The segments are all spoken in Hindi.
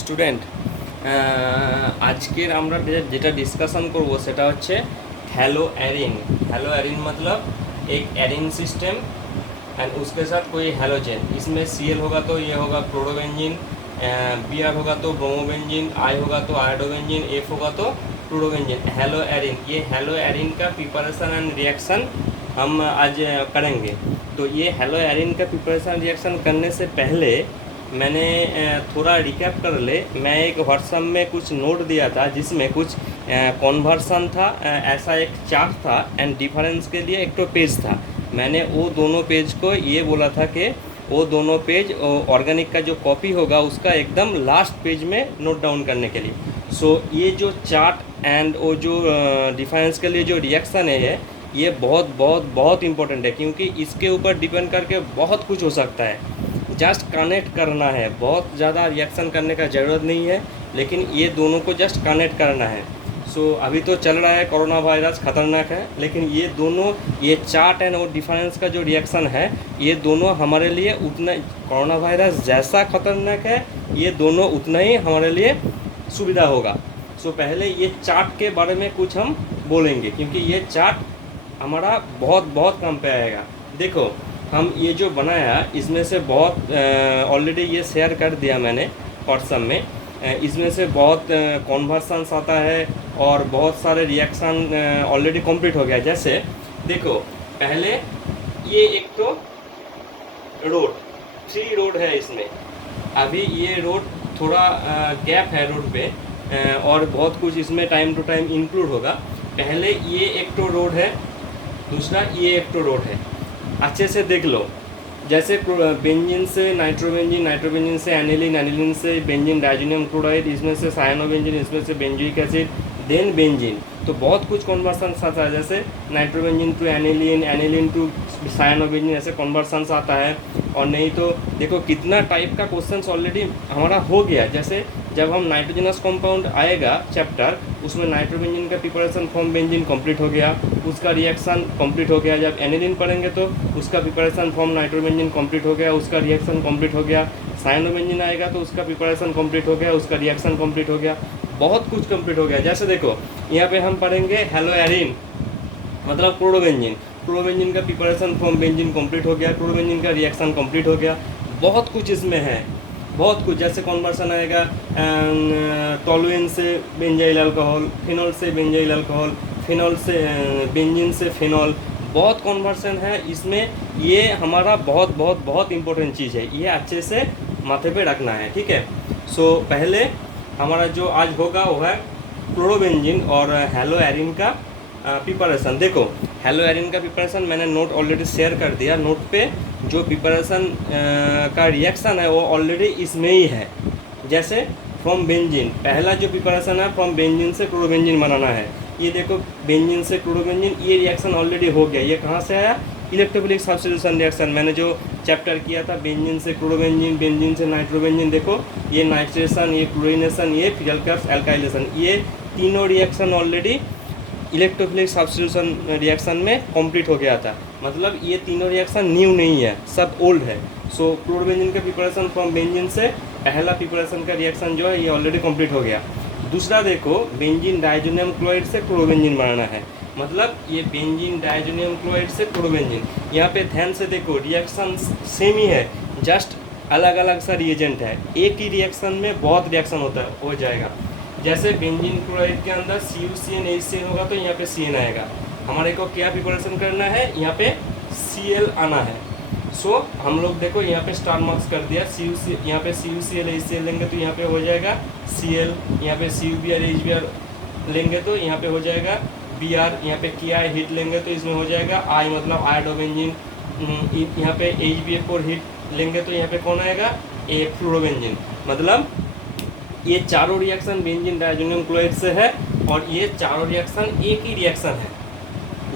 স্টুডেন্ট, আজকের আমরা যেটা डिस्कशन করব সেটা হচ্ছে हेलो एरिन। हेलो एरिन मतलब एक एरिन सिस्टम एंड उसके साथ कोई हेलोजन। इसमें Cl होगा तो ये होगा क्लोरोबेंजीन, Br होगा तो ब्रोमोबेंजीन, I होगा तो आयोडोबेंजीन, F होगा तो क्लोरोबेंजीन। हेलो एरिन, ये हेलो एरिन का प्रिपरेशन एंड रिएक्शन हम आज करेंगे। तो ये हेलो एरिन का प्रिपरेशन रिएक्शन करने से पहले मैंने थोड़ा रिकैप कर ले। मैं एक व्हाट्सएप में कुछ नोट दिया था जिसमें कुछ कन्वर्सन था, ऐसा एक चार्ट था एंड डिफरेंस के लिए एक तो पेज था। मैंने वो दोनों पेज को ये बोला था कि वो दोनों पेज ऑर्गेनिक का जो कॉपी होगा उसका एकदम लास्ट पेज में नोट डाउन करने के लिए। सो ये जो चार्ट एंड वो जो डिफरेंस के लिए जो रिएक्शन है ये बहुत बहुत बहुत इम्पोर्टेंट है, क्योंकि इसके ऊपर डिपेंड करके बहुत कुछ हो सकता है। जस्ट कनेक्ट करना है, बहुत ज़्यादा रिएक्शन करने का ज़रूरत नहीं है, लेकिन ये दोनों को जस्ट कनेक्ट करना है। सो अभी तो चल रहा है कोरोना वायरस ख़तरनाक है, लेकिन ये दोनों, ये चार्ट एंड और डिफरेंस का जो रिएक्शन है ये दोनों हमारे लिए उतना, कोरोना वायरस जैसा ख़तरनाक है ये दोनों उतना ही हमारे लिए सुविधा होगा। सो पहले ये चार्ट के बारे में कुछ हम बोलेंगे, क्योंकि ये चार्ट हमारा बहुत बहुत काम पे आएगा। देखो, हम ये जो बनाया इसमें से बहुत ऑलरेडी ये शेयर कर दिया मैंने व्हाट्सएप में। इसमें से बहुत कन्वर्सन्स आता है और बहुत सारे रिएक्शन ऑलरेडी कंप्लीट हो गया। जैसे देखो, पहले ये एक तो रोड, 3 रोड है इसमें। अभी ये रोड थोड़ा गैप है रोड पे, और बहुत कुछ इसमें टाइम टू टाइम इंक्लूड होगा। पहले ये एक तो रोड है, दूसरा ये एक तो रोड है। अच्छे से देख लो, जैसे बेंजीन से नाइट्रोबेंजीन, नाइट्रोबेंजीन से एनिलीन, एनिलीन से बेंजीन डाइजीनियम क्लोराइड, इसमें से साइनोबेंजीन, इसमें से बेंजोइक एसिड, देन बेंजीन। तो बहुत कुछ कन्वर्सन आता है, जैसे nitrobenzene to aniline, aniline to cyanobenzene, ऐसे कन्वर्सन्स आता है। और नहीं तो देखो कितना टाइप का क्वेश्चंस ऑलरेडी हमारा हो गया। जैसे जब हम नाइट्रोजनस कंपाउंड आएगा चैप्टर, उसमें नाइट्रोबेंजीन का प्रिपरेशन फॉर्म बेंजीन कंप्लीट हो गया, उसका रिएक्शन कंप्लीट हो गया। जब एनिलीन पढ़ेंगे तो उसका प्रिपरेशन फॉर्म नाइट्रोबेंजीन कंप्लीट हो गया, उसका रिएक्शन कंप्लीट हो गया। साइनोबेंजीन आएगा तो उसका प्रिपरेशन कंप्लीट हो गया, उसका रिएक्शन कंप्लीट हो गया। बहुत कुछ कंप्लीट हो गया। जैसे देखो, यहाँ पे हम पढ़ेंगे हेलो एरिन मतलब क्लोरोबेंजीन। क्लोरोबेंजीन का प्रिपरेशन फॉर्म बेंजीन कंप्लीट हो गया, क्लोरोबेंजीन का रिएक्शन कंप्लीट हो गया। बहुत कुछ इसमें है, बहुत कुछ। जैसे कन्वर्सन आएगा टोलुइन से बेंजाइल अल्कोहल, फिनॉल से बेंजाइल अल्कोहल, फिनॉल से बेंजीन से फिनॉल। बहुत कन्वर्सन है इसमें। ये हमारा बहुत बहुत बहुत इंपॉर्टेंट चीज़ है, ये अच्छे से माथे पे रखना है, ठीक है। सो पहले हमारा जो आज होगा वो है क्लोरोबेंजीन और हेलो एरिन का प्रिपरेशन। देखो, हेलो एरिन का प्रिपरेशन मैंने नोट ऑलरेडी शेयर कर दिया। नोट पे जो प्रिपरेशन का रिएक्शन है वो ऑलरेडी इसमें ही है। जैसे फ्रॉम बेंजीन, पहला जो प्रिपरेशन है फ्रॉम बेंजीन से क्लोरोबेंजीन बनाना है। ये देखो, बेंजीन से क्लोरोबेंजीन, ये रिएक्शन ऑलरेडी हो गया। ये कहाँ से आया? Electrophilic substitution reaction. मैंने जो चैप्टर किया था बेंजीन से क्लोरोबेंजीन, बेंजीन से नाइट्रोबेंजीन, देखो ये नाइट्रेशन, ये क्लोरीनेशन, ये फिजलकर्स एल्काइलेशन, ये तीनों reaction already electrophilic substitution reaction में कंप्लीट हो गया था। मतलब ये तीनों रिएक्शन न्यू नहीं है, सब ओल्ड है। सो क्लोरोबेंजीन का प्रिपरेशन फ्रॉम बेंजीन से पहला प्रिपरेशन का रिएक्शन जो है ये ऑलरेडी कंप्लीट हो गया। दूसरा देखो, बेंजीन डाइजोनियम क्लोराइड से क्लोरोबेंजीन बनाना है। मतलब ये बेंजीन डाइजोनियम क्लोराइड से क्लोरोबेंजीन। यहाँ पे ध्यान से देखो, रिएक्शन सेम ही है, जस्ट अलग अलग सा रिएजेंट है। एक ही रिएक्शन में बहुत रिएक्शन हो जाएगा। जैसे बेंजीन क्लोराइड के अंदर CuCN HCN होगा तो यहाँ पे CN आएगा। हमारे को क्या प्रिपरेशन करना है? यहाँ पे Cl आना है। सो हम लोग देखो यहाँ पे स्टार मार्क्स कर दिया। यहाँ पे CuCl HCl लेंगे तो यहाँ पे हो जाएगा Cl। यहाँ पे CuBr HBr लेंगे तो यहाँ पे हो जाएगा Br। यहाँ पे Ki हीट लेंगे तो इसमें हो जाएगा I मतलब आयोडोबेंजीन। यहाँ पे HbF4 हीट लेंगे तो यहाँ पे कौन आएगा? A fluorobenzene. मतलब ये चारों रिएक्शन बेंजीन डाइजोनियम क्लोराइड से है और ये चारों रिएक्शन एक ही रिएक्शन है।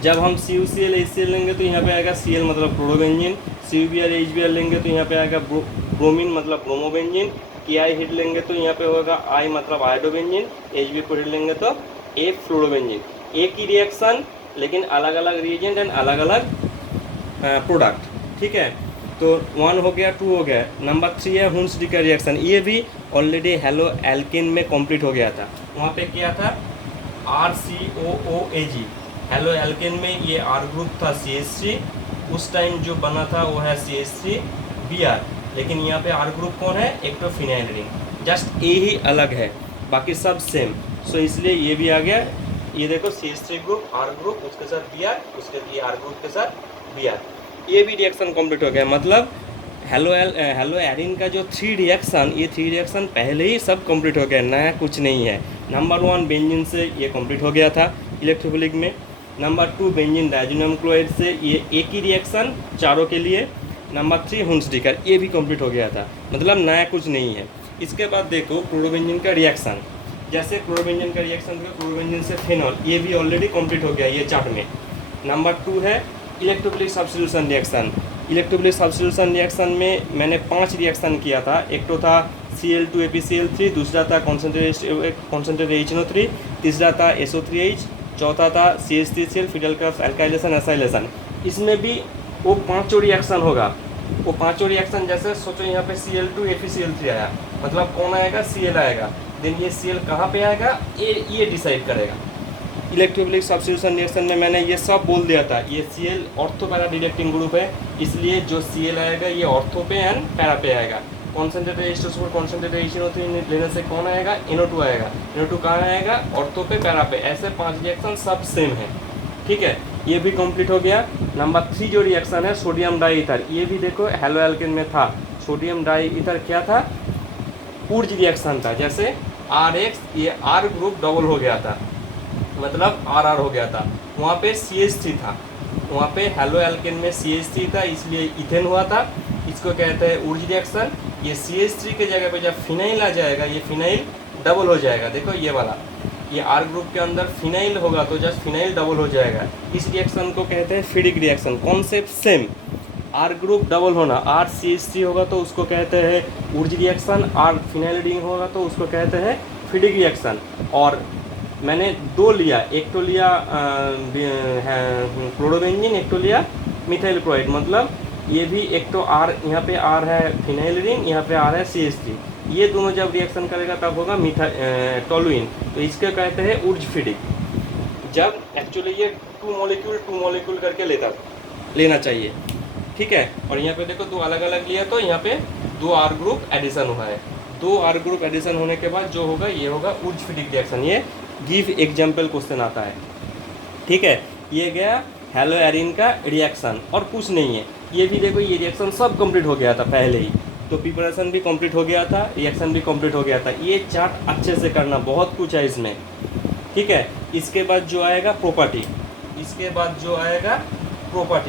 जब हम CuCl HCl लेंगे तो यहाँ पे आएगा Cl मतलब क्लोरोबेंजीन, CuBr HBr लेंगे तो यहाँ पे आएगा ब्रोमीन मतलब ब्रोमोबेंजीन, Ki हीट लेंगे तो यहाँ पे होगा I मतलब आयोडोबेंजीन, HbF4 हीट लेंगे तो A फ्लोरोबेंजीन। एक ही रिएक्शन लेकिन अलग अलग रिएजेंट एंड अलग अलग प्रोडक्ट, ठीक है। तो 1 हो गया, 2 हो गया। नंबर 3 है हुंस-डिकर रिएक्शन। ये भी ऑलरेडी हेलो एल्केन में कंप्लीट हो गया था। वहाँ पे क्या था, RCOOAG, हेलो एल्केन में ये R ग्रुप था CH3, उस टाइम जो बना था वो है CH3Br, लेकिन यहाँ पे R ग्रुप कौन है, एक तो फिनाइल रिंग, जस्ट ए ही अलग है, बाकी सब सेम। सो इसलिए ये भी आ गया, ये देखो CH3 ग्रुप, R ग्रुप, उसके साथ Br, उसके ये R ग्रुप के साथ Br, ये भी रिएक्शन कंप्लीट हो गया। मतलब हेलो एरिन का जो 3 रिएक्शन, ये 3 रिएक्शन पहले ही सब कंप्लीट हो गया, नया कुछ नहीं है। नंबर 1 बेंजीन से ये कंप्लीट हो गया था इलेक्ट्रोफिलिक में। नंबर 2 बेंजीन डायजोनियम क्लोराइड से ये एक ही रिएक्शन चारों के लिए। नंबर 3 हुंसडीकर, ये भी कंप्लीट हो गया था, मतलब नया कुछ नहीं है। इसके बाद देखो क्लोरोबेंजीन का रिएक्शन, जैसे क्लोरोबेंजीन का रिएक्शन देखो, क्लोरोबेंजीन से फिनॉल, ये भी ऑलरेडी कंप्लीट हो गया ये चार्ट में। नंबर 2 है electrophilic substitution reaction. Electrophilic substitution reaction में मैंने 5 रिएक्शन किया था। एक तो था Cl2 ApCl3, दूसरा था कॉन्सेंट्रेटेड HNO3, तीसरा था SO3H, चौथा था CH3Cl, फिडल का एल्काइलेशन एसाइलेशन। इसमें भी वो 5 रिएक्शन होगा। वो 5 रिएक्शन, जैसे सोचो यहाँ पे Cl2 ApCl3 आया, मतलब कौन आएगा, Cl आएगा, देन ये Cl कहाँ पे आएगा, ये डिसाइड करेगा। इलेक्ट्रोफिलिक सब्स्टिट्यूशन रिएक्शन में मैंने ये सब बोल दिया था, ये Cl ortho para deducting group है, इसलिए जो Cl आएगा ये ऑर्थो पे एंड पैरा पे आएगा। कॉन्सेंट्रेटेड H2SO4 कॉन्सेंट्रेटेड HNO3 लेने से कौन आएगा, NO2 आएगा। NO2 कहाँ आएगा, ऑर्थो पे पैरा पे। ऐसे 5 रिएक्शन सब सेम है, ठीक है, ये भी कंप्लीट हो गया। नंबर 3 जो रिएक्शन है सोडियम डाई ईथर, ये भी देखो हेलो एल्केन में था। सोडियम डाई ईथर क्या था, ऊर्ज रिएक्शन था। जैसे RH, ये R ग्रुप डबल हो गया था, मतलब RR हो गया था। वहाँ पे CH3 था, वहाँ पे हेलो एल्केन में CH3 था, इसलिए इथेन हुआ था। इसको कहते हैं ऊर्ज रिएक्शन। ये CH3 के जगह पे जब फिनाइल आ जाएगा, ये फिनाइल डबल हो जाएगा। देखो ये वाला, ये R ग्रुप के अंदर फिनाइल होगा तो जस्ट फिनाइल डबल हो जाएगा। इस रिएक्शन को कहते हैं Fittig reaction. Concept same, R group double होना, RCH3 होगा तो उसको कहते हैं Wurtz reaction, R phenyl ring होगा तो उसको कहते हैं फिडिक रिएक्शन। और मैंने 2 लिया, एक तो लिया क्लोरोबेंजीन, एक तो लिया मिथाइल क्लोराइड। मतलब ये भी एक तो R, यहाँ पे R है फिनाइल रिंग, यहाँ पे R है CH3। ये दोनों जब रिएक्शन करेगा तब होगा टोलुइन, तो इसके कहते हैं ऊर्ज फिडिक। जब एक्चुअली ये 2 मॉलिक्यूल करके लेना चाहिए, ठीक है। और यहाँ पे देखो 2 अलग अलग लिया तो यहाँ पे 2 R ग्रुप एडिशन हुआ है। 2 R ग्रुप एडिशन होने के बाद जो होगा ये होगा ऊर्ज फिडिक रिएक्शन। ये गिव एग्जाम्पल क्वेश्चन आता है, ठीक है। ये गया हेलो एरिन का रिएक्शन और कुछ नहीं है। ये भी देखो, ये रिएक्शन सब कंप्लीट हो गया था पहले ही, तो प्रिपरेशन भी कंप्लीट हो गया था, रिएक्शन भी कंप्लीट हो गया था। ये चार्ट अच्छे से करना, बहुत कुछ है इसमें, ठीक है। इसके बाद जो आएगा प्रॉपर्टी,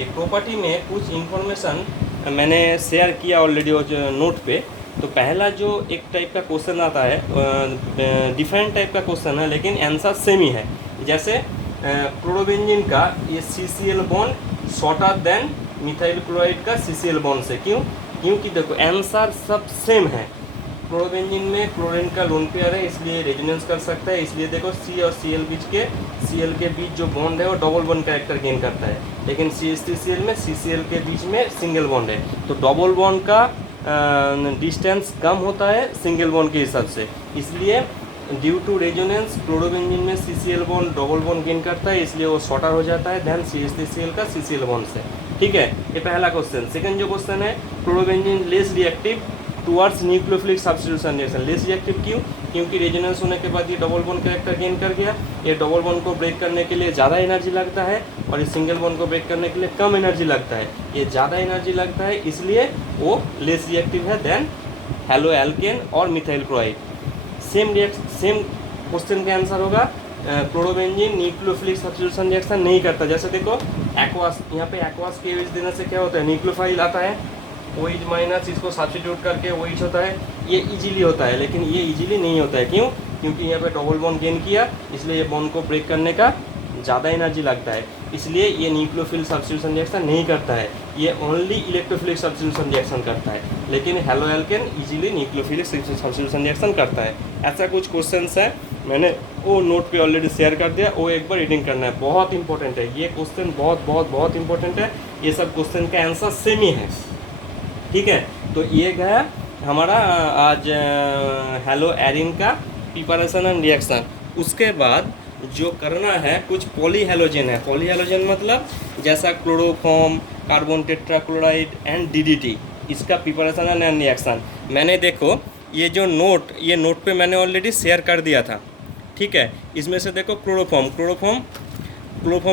प्रॉपर्टी में कुछ इन्फॉर्मेशन मैंने शेयर किया ऑलरेडी नोट पे। तो पहला जो एक टाइप का क्वेश्चन आता है, डिफरेंट टाइप का क्वेश्चन है लेकिन आंसर सेम ही है। जैसे क्लोरोबेंजीन का ये CCl bond shorter than methyl chloride का CCl बॉन्ड से, क्योंकि देखो आंसर सब सेम है। क्लोरोबेंजीन में क्लोरीन का लोन पेयर है, इसलिए रेजोनेंस कर सकता है। इसलिए देखो C और Cl के बीच जो बॉन्ड है वो डबल बॉन्ड कैरेक्टर गेन करता है, लेकिन CH3Cl में CCl के बीच में सिंगल बॉन्ड है, तो डबल बॉन्ड का डिस्टेंस कम होता है सिंगल बॉन्ड के हिसाब से। इसलिए ड्यू टू रेजोनेंस क्लोरोबेंजीन में CCl bond double bond gain करता है, इसलिए वो शॉर्टर हो जाता है दैन CH3Cl का CCl बॉन्ड से, ठीक है। ये पहला क्वेश्चन। सेकंड जो क्वेश्चन है, chlorobenzene less reactive towards nucleophilic substitution reaction. Less reactive क्योंकि रेजोनेंस होने के बाद ये डबल बॉन्ड कैरेक्टर गेन कर गया। ये डबल बॉन्ड को ब्रेक करने के लिए ज़्यादा एनर्जी लगता है और इस सिंगल बॉन्ड को ब्रेक करने के लिए कम एनर्जी लगता है। ये ज़्यादा एनर्जी लगता है, इसलिए वो लेस रिएक्टिव है देन हेलो एल्केन और मिथाइल क्लोराइड। सेम क्वेश्चन का आंसर होगा क्लोरोबेंजीन न्यूक्लियोफिलिक सब्स्टिट्यूशन रिएक्शन नहीं करता। जैसे देखो एक्वास, यहाँ पे एक्वास के OH देने से क्या होता है, न्यूक्लियोफाइल आता है, OH माइनस, इसको सब्स्टिट्यूट करके OH होता है। ये इजीली होता है, लेकिन ये इजीली नहीं होता है। क्योंकि यहाँ पे डबल बॉन्ड गेन किया, इसलिए ये बॉन्ड को ब्रेक करने का ज़्यादा एनर्जी लगता है, इसलिए ये न्यूक्लियोफिल सब्स्टिट्यूशन रिएक्शन नहीं करता है। ये ओनली इलेक्ट्रोफिलिक सब्स्टिट्यूशन रिएक्शन करता है, लेकिन halo alkane easily nucleophilic substitution reaction करता है। ऐसा कुछ क्वेश्चंस है, मैंने वो नोट पे ऑलरेडी शेयर कर दिया, वो एक बार रीडिंग करना है, बहुत इंपॉर्टेंट है ये क्वेश्चन, बहुत इंपॉर्टेंट है। ये सब क्वेश्चन का आंसर सेम ही है, ठीक है। तो ये गया हमारा आज हेलो एरिन का प्रिपरेशन एंड रिएक्शन। उसके बाद जो करना है कुछ पॉली हेलोजन है। पॉली हेलोजन मतलब जैसा chloroform, carbon tetrachloride and DDT, इसका प्रिपरेशन एंड रिएक्शन। मैंने देखो ये नोट पे मैंने ऑलरेडी शेयर कर दिया था, ठीक है। इसमें से देखो क्लोरोफॉर्म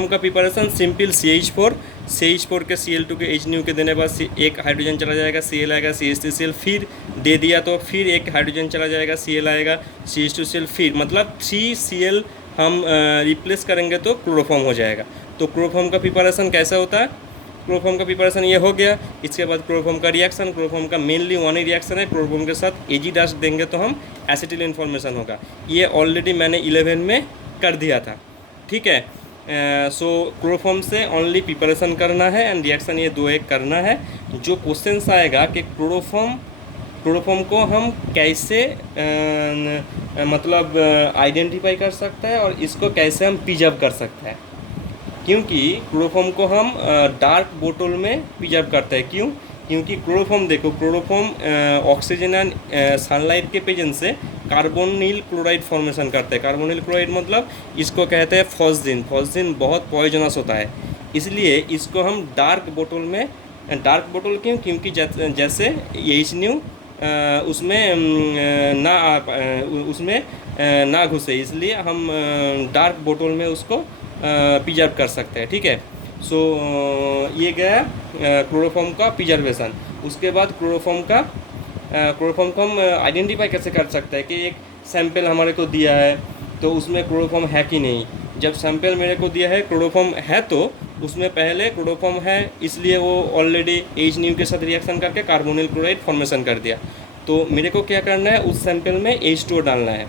का प्रिपरेशन सिंपल CH4 के Cl2 के H के देने बाद एक हाइड्रोजन चला जाएगा, Cl आएगा, CH3Cl, फिर दे दिया तो फिर एक हाइड्रोजन चला जाएगा, Cl आएगा, CH2Cl, फिर मतलब 3Cl हम रिप्लेस करेंगे तो क्लोरोफॉर्म हो जाएगा। तो क्लोरोफॉर्म का प्रिपरेशन कैसा होता है? क्लोरोफॉर्म का प्रिपरेशन ये हो गया। इसके बाद क्लोरोफॉर्म का रिएक्शन, क्लोरोफॉर्म का मेनली वन ही रिएक्शन है, क्लोरोफॉर्म के साथ Ag डैश देंगे तो हम एसिटिल फॉर्मेशन होगा। ये ऑलरेडी मैंने 11 में कर दिया था, ठीक है। सो क्लोरोफॉर्म से ओनली प्रिपरेशन करना है एंड रिएक्शन ये दो एक करना है। जो क्वेश्चंस आएगा कि क्लोरोफॉर्म को हम कैसे मतलब आइडेंटिफाई कर सकते हैं और इसको कैसे हम प्रिजर्व कर सकते हैं, क्योंकि क्लोरोफॉर्म को हम डार्क बोतल में प्रिजर्व करते हैं। क्योंकि क्लोरोफॉर्म देखो, क्लोरोफॉर्म ऑक्सीजन एंड सनलाइट के प्रेजेंस से कार्बोनिल क्लोराइड फॉर्मेशन करते हैं। कार्बोनिल क्लोराइड मतलब इसको कहते हैं फॉस्जिन बहुत पॉइजनस होता है, इसलिए इसको हम डार्क बोतल क्योंकि जैसे एच न्यू उसमें ना घुसे, इसलिए हम डार्क बोतल में उसको प्रिजर्व कर सकते हैं, ठीक है। सो ये गया क्लोरोफॉर्म का प्रिजर्वेशन। उसके बाद क्लोरोफॉर्म को हम आइडेंटिफाई कैसे कर सकते हैं कि एक सैंपल हमारे को दिया है तो उसमें क्लोरोफॉर्म है कि नहीं। जब सैंपल मेरे को दिया है क्लोरोफॉर्म है तो उसमें पहले क्लोरोफॉर्म है, इसलिए वो ऑलरेडी H न्यू के साथ रिएक्शन करके कार्बोनिल क्लोराइड फॉर्मेशन कर दिया। तो मेरे को क्या करना है, उस सैंपल में H2O डालना है।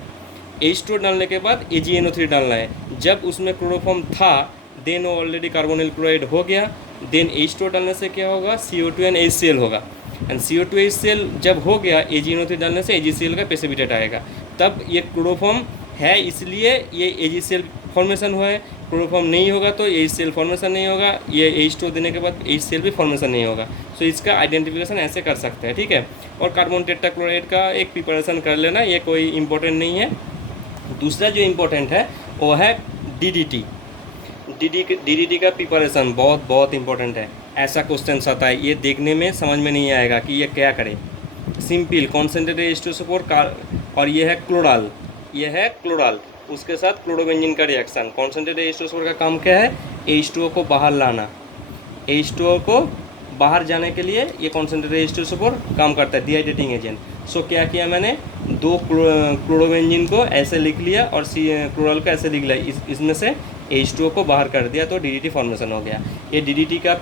H2O डालने के बाद AgNO3 डालना है। जब उसमें क्लोरोफॉर्म था देन वो ऑलरेडी कार्बोनिल क्लोराइड हो गया। देन H2O डालने से क्या होगा, CO2 एंड HCl होगा। एंड CO2 HCl जब हो गया, AgNO3 डालने से AgCl का प्रेसिपिटेट आएगा। तब ये क्लोरोफॉर्म है, इसलिए ये AgCl फॉर्मेशन हुआ है। क्लोरोफॉर्म नहीं होगा तो HCl फॉर्मेशन नहीं होगा, ये H2O देने के बाद HCl भी फॉर्मेशन नहीं होगा। सो इसका आइडेंटिफिकेशन ऐसे कर सकते हैं, ठीक है। और कार्बन टेट्राक्लोराइड का एक प्रिपरेशन कर लेना, ये कोई इंपॉर्टेंट नहीं है। दूसरा जो इम्पोर्टेंट है वो है DDT का प्रिपरेशन बहुत इंपॉर्टेंट है। ऐसा क्वेश्चन आता है, ये देखने में समझ में नहीं आएगा कि ये क्या करे। सिंपल कॉन्सेंट्रेटेड H2SO4 और ये है क्लोराल, उसके साथ क्लोरोबेंजीन का रिएक्शन। कॉन्सेंट्रेटेड H2SO4 का काम क्या है, H2O को बाहर लाना। H2O को बाहर जाने के लिए ये कॉन्सेंट्रेटेड H2SO4 काम करता है, डिहाइड्रेटिंग एजेंट। सो क्या किया मैंने, दो क्लोरोबेंजीन को ऐसे लिख लिया और क्लोरल को ऐसे लिख लिया, इसमें से H2O को बाहर कर दिया तो DDT फॉर्मेशन हो गया। ये DDT का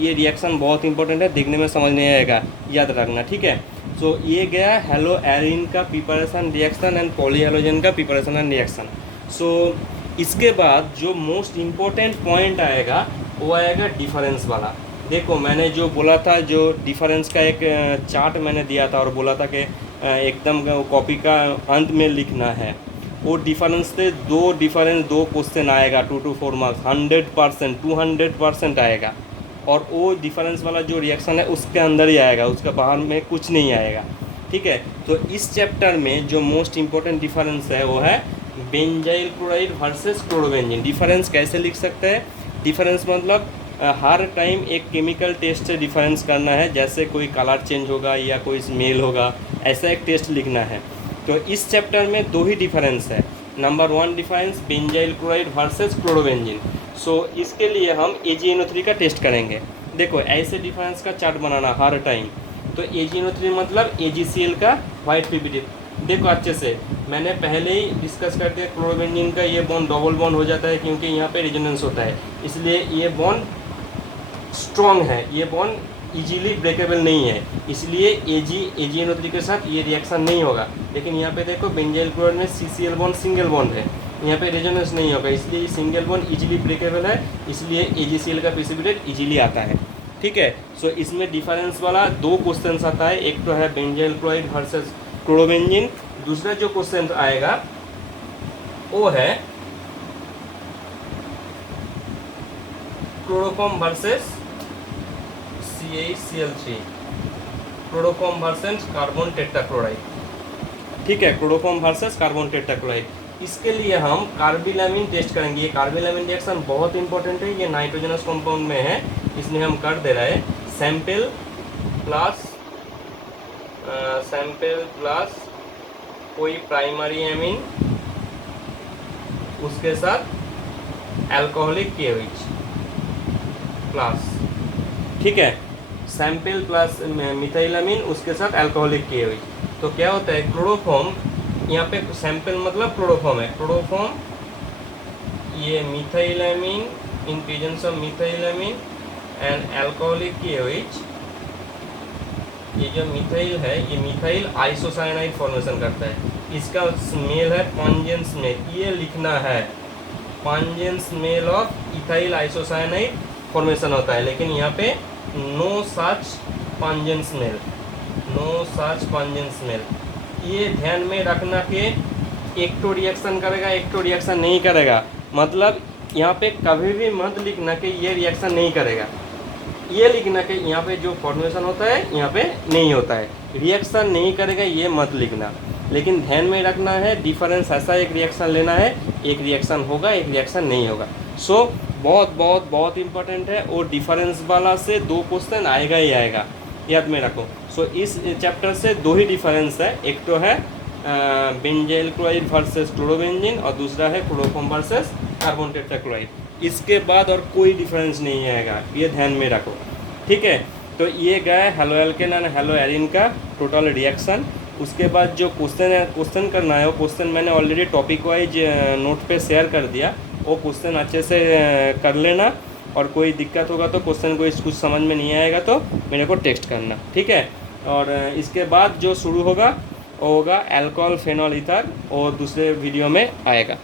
ये रिएक्शन बहुत इंपॉर्टेंट है, देखने में समझ नहीं आएगा, याद रखना, ठीक है। सो ये गया हेलो एरिन का प्रिपरेशन रिएक्शन एंड पॉलीहेलोजन का प्रिपरेशन एंड रिएक्शन। सो इसके बाद जो मोस्ट इम्पोर्टेंट पॉइंट आएगा वो आएगा डिफरेंस वाला। देखो मैंने जो बोला था, जो डिफरेंस का एक चार्ट मैंने दिया था और बोला था कि एकदम कॉपी का अंत में लिखना है। वो डिफरेंस से दो क्वेश्चन आएगा 2 to 4 मार्क्स, 100% 200% आएगा। और वो डिफरेंस वाला जो रिएक्शन है उसके अंदर ही आएगा, उसका बाहर में कुछ नहीं आएगा, ठीक है। तो इस चैप्टर में जो मोस्ट इम्पोर्टेंट डिफरेंस है वो है benzyl chloride versus chlorobenzene. Difference कैसे लिख सकते हैं, डिफरेंस मतलब हर टाइम एक केमिकल टेस्ट से डिफरेंस करना है, जैसे कोई कलर चेंज होगा या कोई स्मेल होगा, ऐसा एक टेस्ट लिखना है। तो इस चैप्टर में दो ही डिफरेंस है। Number 1 difference benzyl chloride versus chlorobenzene. So इसके लिए हम AgNO3 का टेस्ट करेंगे। देखो ऐसे डिफरेंस का चार्ट बनाना हर टाइम। तो AgNO3 मतलब AgCl का वाइट पीपीटी। देखो अच्छे से मैंने पहले ही डिस्कस कर दिया, क्लोरोबेंजीन का ये बॉन्ड डबल बॉन्ड हो जाता है क्योंकि यहाँ पे रेजोनेंस होता है, इसलिए ये बॉन्ड स्ट्रॉन्ग है, ये बॉन्ड इजीली ब्रेकेबल नहीं है, इसलिए AgNO3 के साथ ये रिएक्शन नहीं होगा। लेकिन यहाँ पे देखो बेंजाइल क्लोराइड में CCl बॉन्ड सिंगल बॉन्ड है, यहाँ पे रेजोनेंस नहीं होगा, इसलिए सिंगल बॉन्ड इजीली ब्रेकेबल है, इसलिए AgCl का प्रेसिपिटेट इजीली आता है, ठीक है। सो इसमें डिफरेंस वाला दो क्वेश्चन आता है, एक तो है बेंजाइल क्लोराइड वर्सेस क्लोरोबेंजीन, दूसरा जो क्वेश्चन आएगा वो है chloroform versus CaCl3। Chloroform versus carbon tetrachloride. ठीक है, क्लोरोफॉर्म वर्सेस कार्बन टेट्राक्लोराइड। इसके लिए हम कार्बिलामिन टेस्ट करेंगे। ये कार्बिलामिन रिएक्शन बहुत इंपॉर्टेंट है, ये नाइट्रोजनस कंपाउंड में है, इसलिए हम कर दे रहे हैं। सैंपल प्लस कोई प्राइमरी एमीन, उसके साथ अल्कोहलिक KOH प्लस। ठीक है, सैंपल प्लस मिथाइलामीन, उसके साथ अल्कोहलिक KOH। तो क्या होता है, क्लोरोफॉर्म, यहाँ पे सैंपल मतलब क्लोरोफॉर्म है, क्लोरोफॉर्म ये methylamine in presence of methylamine and alcoholic KOH। ये जो मिथाइल है, ये मिथाइल आइसोसाइनाइड फॉर्मेशन करता है। इसका स्मेल है पंजेंट स्मेल, ये लिखना है, pungent smell of ethyl isocyanide formation होता है। लेकिन यहाँ पे no such pungent smell, no such pungent smell. ये ध्यान में रखना कि एक तो रिएक्शन करेगा, एक तो रिएक्शन नहीं करेगा। मतलब यहाँ पे कभी भी मत लिखना कि ये रिएक्शन नहीं करेगा, ये लिखना कि यहाँ पे जो फॉर्मेशन होता है यहाँ पे नहीं होता है। रिएक्शन नहीं करेगा ये मत लिखना, लेकिन ध्यान में रखना है डिफरेंस ऐसा, एक रिएक्शन लेना है, एक रिएक्शन होगा, एक रिएक्शन नहीं होगा। सो बहुत बहुत बहुत इंपॉर्टेंट है, और डिफरेंस वाला से 2 क्वेश्चन आएगा ही आएगा, याद में रखो। सो इस चैप्टर से 2 ही डिफरेंस है, एक तो है बेंजाइल क्लोराइड वर्सेस क्लोरोबेंजीन, और दूसरा है क्लोरोफॉर्म वर्सेस कार्बन टेट्राक्लोराइड। इसके बाद और कोई डिफरेंस नहीं आएगा, ये ध्यान में रखो। ठीक है, तो ये गया halo alkane and hello Erin का टोटल रिएक्शन। उसके बाद जो क्वेश्चन करना है, वो क्वेश्चन मैंने ऑलरेडी टॉपिक वाइज नोट पे शेयर कर दिया, वो क्वेश्चन अच्छे से कर लेना। और कोई दिक्कत होगा तो क्वेश्चन को कुछ समझ में नहीं आएगा तो मेरे को टेक्स्ट करना, ठीक है। और इसके बाद जो शुरू होगा वो होगा अल्कोहल फेनॉल ईथर, और दूसरे वीडियो में आएगा।